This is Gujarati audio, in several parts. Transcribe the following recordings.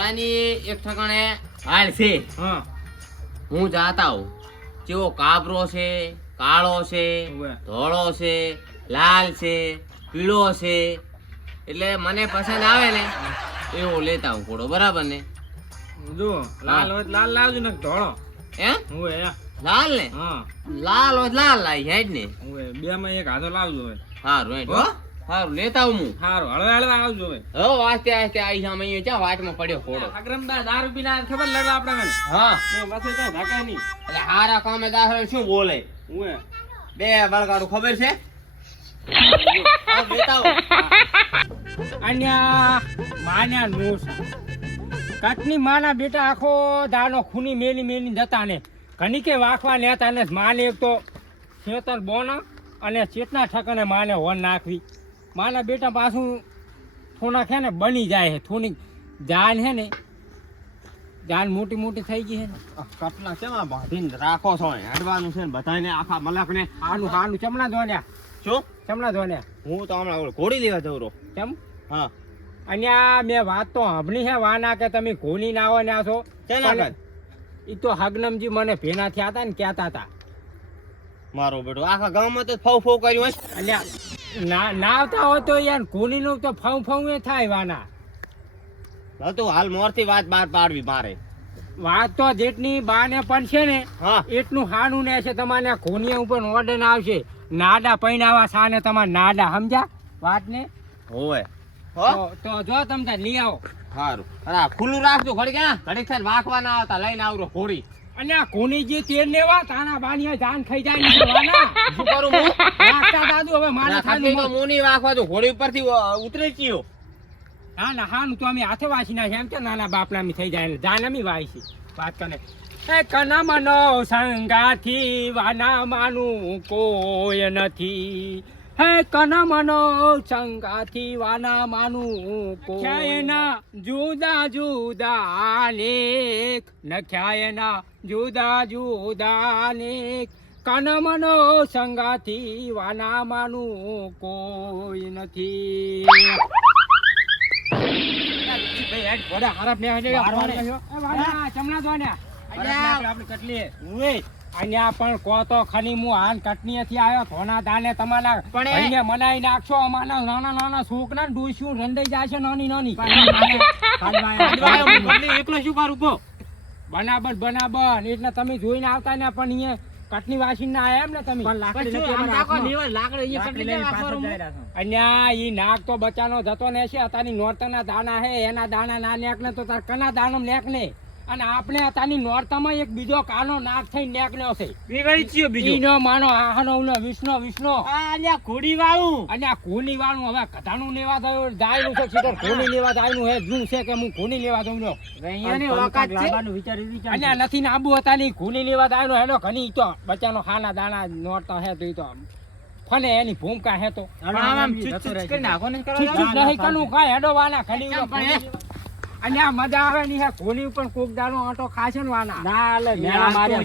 ઘોડાની એક ઠકાણે હાલ છે. હા. હું જાતા હું જેવો કાબરો છે કાળો છે. ધોળો છે લાલ છે પીળો છે. એટલે મને પસંદ આવે ને એવો લેતા હું ઘોડો. બરાબર ને? જો લાલ હોય લાલ લાવજો ને ધોળો. હે હું હે લાલ ને? હા. લાલ હોય લાલ લાવી હેડ ને. હું બે માં એક હાથો લાવજો સારું હેડ હો? સારું લેતા આવું હું. સારું હળવે હળવે આવજો હવે. હો વાસ્તે આસ્તે આવી સામે અહીંયા ચા વાટમાં પડ્યો ઘોડો અગ્રમદાસ દારૂ પીના ખબર લડવા આપણે હા. મેં વાસે તો ધાકાય નહીં. એટલે હારા કામે દાખલ શું બોલે? હું બે બળગાડું ખબર છે? અન્યા માન્યા નોસ કટની માના બેટા આખો દાનો ખૂની મેલી મેલી જતા ને. ઘણી કે વાખવા લેતા ને માને એક તો ખેતર બોના અને ચેતના ઠકને માને હોન નાખવી. માના બેટા પાછું થોડાક હે ને બની જાય છે થોડીક જાન છે ને જાન મોટી મોટી થઈ ગઈ છે ને. કપલા કેવા બાંધીને રાખો છો હાડવાનું છે ને બધાને આખા મલકને. આનું આનું ચમણા ધોન્યા શું? ચમણા ધોન્યા હું તો હમણાં ઘોડી લેવા જઉં રહો કેમ? હા. અહીંયા મેં વાત તો સાંભળી છે વાના કે તમે ઘોડી ના આવો ને આ છો. કાંઈ? તો હગનમજી મને ભેના થયા હતા ને કહેતા હતા. મારો બેટો આખા ગામમાં તો ફૌ ફવ કર્યું હોય અલ્યા ના ના આવતા હોય તો યાર કોનીનું તો ફાઉ ફાઉ એ થાય વાના. હતું હાલ મોરથી વાત બાર પાડવી મારે. વાત તો જેટલી બાને પણ છે ને હા. એટલું હાનું ને છે તમારે કોનિયા ઉપર ઓર્ડર આવશે. નાડા પૈણાવા સાને તમારે નાડા સમજ્યા વાત ને હોવે. હો? તો તો જો તમને લઈ આવો. સારું અરે ખુલ્લું રાખજો ઘડી ક્યાં ઘડીક થાય વાંકવા ના આવતા લઈને આવરો ઘોડી અને આ કોની જે તેલ લેવા તાના બાનિયા જાન ખાઈ જાય ને વાના શું કરું હું? રાખતા દાદુ હવે મારે ના, ખાતી તો થાય હું નહીં વાંકવા દઉં. ઘોડી ઉપરથી ઉતરી ગયો ના ના હાનું તો અમે હાથે વાંચી ના એમ કે નાના બાપના મી થઈ જાય ને? જાન અમે વાંચી. વાત કરે એ કના મનો સંગાથી વાના માનું કોઈ નથી. હે કના મનો સંગાથી વાના માનું કોઈ જુદા જુદા લેખ. નખ્યાયના જુદા જુદા લેખ. કન મનો સંગાથી વાના માનું કોઈ નથી. અહીંયા પણ કો તો ખાલી હું હાલ કટની થી આવ્યો ધોના દાને તમારા ભાઈને મનાઈ નાખશો અમારા નાના નાના છોકરા ના ડૂસ્યું રંડાઈ જશે નાની નાની. એકલો શું કરું ઊભો બનાબર બનાબર એટલે તમે જોઈને આવતા ને પણ અહીંયા કટની વાસી ના આયા એમ ને તમે. અહીંયા ઈ નાક તો બચાનો જતો ને છે અતાની નોરતાના દાણા હે એના દાણા ના નેક ને તો તાર કના દાણો નેક ને અને આપણે તાની નોરતામાં એક બીજો કાનો નાક થઈ નેકલ્યો છે. બીગડી બીજો. ઈનો માનો આહનો ઉનો વિષ્ણુ વિષ્ણુ ઘોડી વાળું અને આ કોની વાળું હવે કથાનું લેવા થયો દાયનું છે સીધો કોની લેવા દાયનું હે જૂન છે કે હું કોની લેવા દઉં લ્યો. અને આ નથી ને આબુ હતા ની કોની લેવા દાયનો હેડો ઘણી તો બચ્ચાનો ખાના દાણા નોરતા હે તો ઈ તો ફને એની ભૂમિકા હે તો. ચૂપ નહીં કનું કાય હેડો વાના કોની- અને આ મજા આવે ની હે? કોની ઉપર કોક દાણો આટો ખાશે ને વાના. મેણા મારે.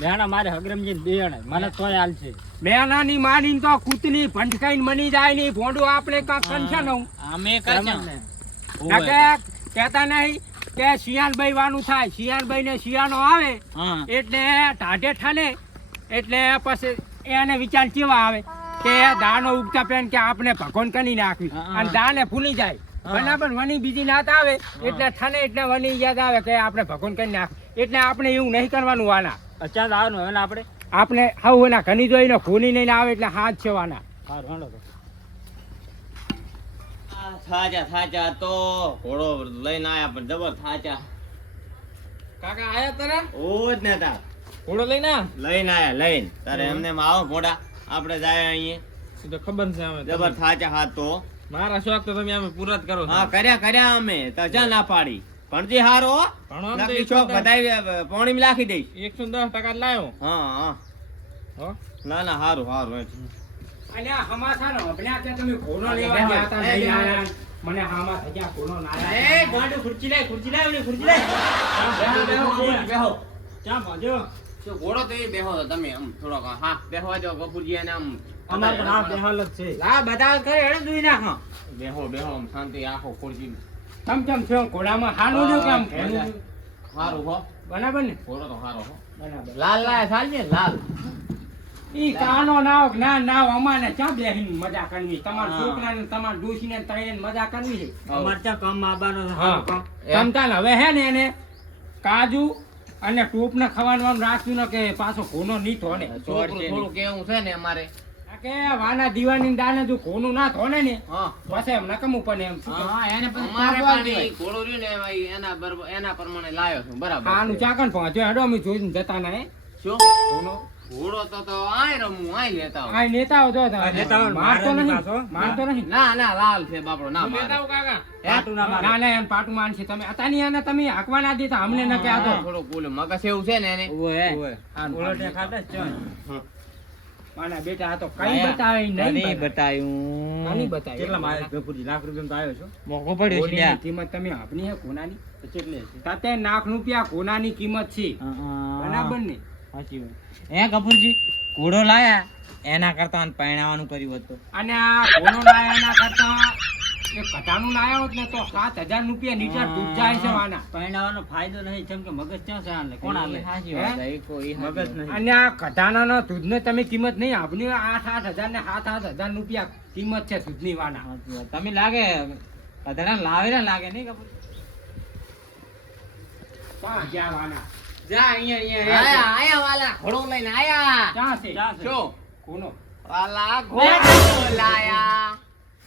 મેણા મારે હગરમજી બેણ. મને તોય હાલ છે. મેનાની માની તો કૂતની ભંડકાઈ મની જાય ની ભોંડું આપણે કાંક કંઠે નવું અમે ના. કે કહેતા નહીં કે શિયાળભાઈ વાનું થાય. શિયાળભાઈ ને શિયાળો આવે એટલે ટાઢે ઠાલે. એટલે પછી એને વિચાર કેવા આવે? કે દાનો ઉગતા પેન કે આપણે ભગવાન કરી નાખવી. અને દાને ભૂલી જાય. હા. પણ વની બીજી નાત આવે એટલે ઠાને એટલે વની યાદ આવે કે આપણે ભગવાન કરી નાખ. એટલે આપણે એવું નહીં કરવાનું વાના. અચાનક આવવાનું હવે આપણે? આપણે હાવ એના ઘણી જોઈને ખૂની નહીં આવે એટલે હાથ છે વાના. સારું હાલો તો. આ થાચા થાચા તો. ઘોડો લઈને આયા પણ જબર થાચા કાકા આયા તારા? ઓ જ ને તા ઘોડો લઈને લઈને આયા લઈને. તારે એમને એમ આવો ઘોડા. આપણે જાય અહીંયા. તો ખબર છે જબર થાચા હાથ. તો મારા શોખ તો તમે અમે પૂરા જ કરો હા કર્યા કર્યા અમે. તજા ના પાડી. પણ જે હારો એકસો દસ- બધાય પોણીમાં લાખી દઈશ. એકસો દસ ટકા લાયો. લાવ્યો હા. હા? ના ના હારું હારું અલ્યા હમાસા નો અભ્યાસ કે તમે ઘોડો લેવા બેહો, ગયા હતા, નહીં આયા. મને હામા થયા ઘોડો ના એ. ગાંડુ ખુરચી લાય ખુરચી લાય ઓલી ખુરચી લાય બેહો બેહો ક્યાં ભાજો જો ઘોડો તો એ બેહો તમે આમ થોડોક હા બેહવા જો ગફુરજી અને આમ અમારે પણ આ બેહાલ છે. લા બધા કરે હેડે દુઈ નાખો. બેહો બેહો આમ શાંતિ આખો ખુરચી તમ તમ છો ઘોડામાં હાનું જો કામ સારું હો બરાબર ને? ઘોડો તો સારો હો. બરાબર. લાલ લાય ચાલજે લાલ. ઈ કાનો નાવ ના નાવ અમાને ચા બેહીને મજા કરવી? તમારા છોકરાને તમારા ડોશીને ત્રણેયને મજા કરવી છે? અમારે ત્યાં કામ આવવાનો હા. સારું કામ. એમ? તમતાન હવે હે ને એને કાજુ અને ટોપ ને ખવાનું રાખ્યું ને કે પાછો થોને છોકરું થોડું કેવું છે ને અમારે? કે વાના દીવાની દાને જો કોનું ના થોને ને પછી એમ નકમ ઉપર ને એમ હા, એને પછી પણ ઘોડો રહ્યું ને એના બરાબર એના પ્રમાણે લાયો છું બરાબર આનું ચાકણ પહોંચ્યો હેડો અમે જોઈને જતા ના શું? કોનો ઘોડો તો તો આય રમવું આય લેતા આવું. આ નેતાઓ જો આ મારતો નહીં. મારતો નહીં. ના ના લાલ છે બાપડો ના મારે. નેતાઓ કાકા? હે? ના મારે. ના ના એમ પાટું માનશે. તમે અતાની એને તમે હાંકવા ના દેતા અમને ન થોડુંક ઓલું મગજ એવું છે ને એને? ઓય. છે. માના બેટા આ તો કઈ બતાવે નહીં બતાવે. કાની બતાવે કેટલા મારે ગફુરજી? લાખ રૂપિયામાં તો આવ્યો છો? મોંઘું પડ્યું છે લ્યા. કિંમત તમે આપની હે કોનાની તો કેટલી તાતે લાખ રૂપિયા કોનાની કિંમત છે બરાબર ને સાચી વાત. હે કપૂરજી ઘોડો લાયા એના કરતા પરણાવાનું પરણાવવાનું કર્યું હતું અને આ કોનો લાયાના કરતા એ કટાનું લાયા હોત ને તો સાત હજાર રૂપિયા લીટર દૂધ જાય છે વાના પહેણાવાનો ફાયદો નહીં જેમ કે મગજ ત્યાં છે આને? કોણ આલે? મગજ નહીં. અને આ કટાના દૂધને તમે કિંમત નહીં આપની આઠ આઠ હજાર ને સાત આઠ હજાર રૂપિયા કિંમત છે દૂધની વાના. તમે લાગે કદાચ લાવે ને લાગે નહીં કપૂર ક્યાં ગયા વાના? જા અહીંયા અહીંયા આયા આયા વાલા ઘોડો લઈને આયા. ક્યાં છે? શું કોનો? વાલા ઘોડો લાયા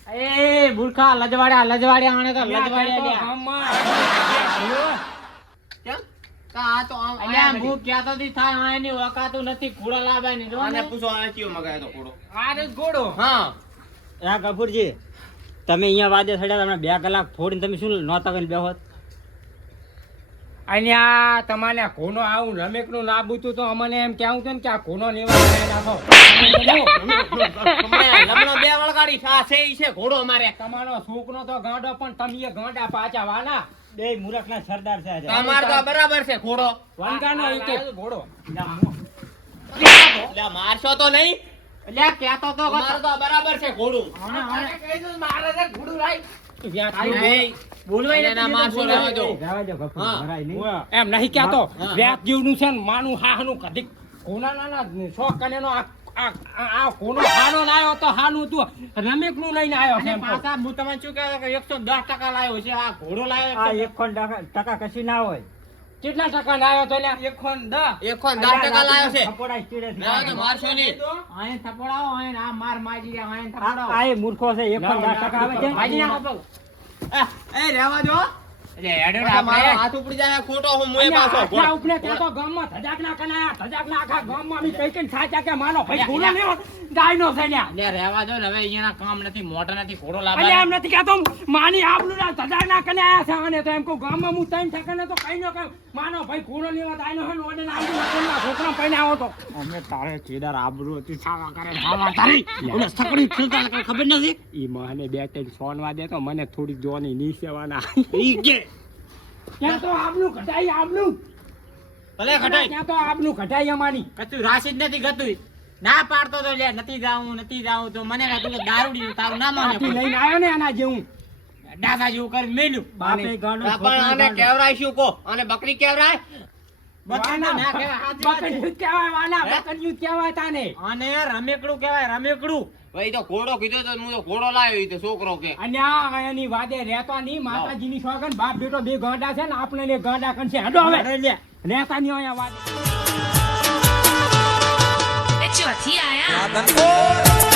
એ મૂર્ખા લજવાડ્યા લજવાડ્યા આણે તો લજવાડ્યા તો લ્યા. ગામમાં કેમ? કા આ તો આમ અલ્યા આયા હું ક્યાંતો થી થાય આ ઓકાતું નથી. ઘોડો લાવવાની જો આને પૂછો આ કયો મગાયો તો ઘોડો? આ ઘોડો. હા. આ ગફુરજી, તમે અહીંયા વાદે સડ્યા તમને બે કલાક ફોડીને તમે શું નહોતા કરીને બેહોત અહીંયા તમારે કોનો આવું રમેકનું ના બૂતું તો અમને એમ કેવું છે ને કે આ કોનો લેવા નાખો તમે સાથે છે ઈ છે ઘોડો મારે. તમારો છોકરો તો ગાંડો પણ તમે ગાંડા પાછા વાના. બે મૂરખના સરદાર છે. તમારે તો બરાબર છે ઘોડો. વનગાનો ઈ ઘોડો. લે મારશો તો નહીં. અલ્યા કહેતો તો તમારે તો બરાબર છે ઘોડું. નહીં. બોલવાય એને ના મારશો રહેવા દો. રહેવા દો ગફુર, હા. ભરાય નહીં. એમ નહીં કેતો હા. જીવનું છે માનું હા નું કદી કોના ના શોખ કનેનો આ આ- આ આ કોનો હાનો લાયો તો હાનું તું. રમેકનું લઈને આવ્યો છે અને એમ કહું. પાછા હું તમને શું કહેતો કે એકસો દસ ટકા લાવ્યો છે આ ઘોડો લાવ્યો આ છે. ટકા ટકા કશી ના હોય. કેટલા ટકા લાવ્યો તો લ્યા? દસ. એક દસ ટકા લાયો છે. થપોડાય ચીડે છે. ના તો મારશો નહીં. આને થપડાવો આને આ માર થપડાવો આ એ મૂર્ખો છે એક દસ ટકા આવે છે. એ રહેવા દો. હાથ ઉપડી જાય ખોટો હું મુએ પાછો આટલા ઉપલે ત્યાં તો ગામમાં ધજાકના કનાયા, ધજાકના આખા ગામમાં અમે કઈ કઈ સાચા કે માનો ભાઈ ઘોડો છે. રહેવા દો ને હવે અહીંયાના કામ નથી મોટર નથી ઘોડો અલ્યા એમ નથી કહેતો માની આબરૂ ના કને આયા છે આને તો એમ કહું ગામમાં હું ત્રણ ઠેકાણે તો કઈ નો કઈ માનો ભાઈ ઘોડો લેવા આયનો હે ઓડે ને આબરૂ ના છોકરા પૈને આવો તો. અમે તારે કેદાર આબરૂ હતી છાવા કરે છાવા તારી. ઓલે સકડી ખેલતા ખબર નથી? ઈ મને બે ત્રણ સોનવા દે તો મને થોડી જોની નીસેવાના ઈ કે ત્યાં તો આબલું ઘટાઈ આબલું ભલે ઘટાય. ત્યાં તો આબલું ઘટાઈ અમારી. કતું રાશિ જ નથી ગતું ના પાડતો તો લે નથી જાવું નથી જાવું તો મને લાગ્યું કે દારૂડી તારું ના માને લઈને આવ્યો ને આના જેવું. ડાસા જેવું કરી મેલ્યું. બાપે ગાંડો પણ આને કેવરાઈશું કો અને બકરી કેવરાય? બકરી કેવાય વાલા બકરી કેવાય તાને. અને રમેકડું કેવાય રમેકડું. ભાઈ તો ઘોડો કીધો તો હું તો ઘોડો લાવ્યો ઈ તો છોકરો કે. અને આ એની વાદે રહેતા નહીં માતાજીની સોગન બાપ બેટો બે ગાંડા છે ને આપણે ને ગાંડા કન છે હડો હવે રહેતા નહીં અહીંયા વાત એ ચોથી આયા.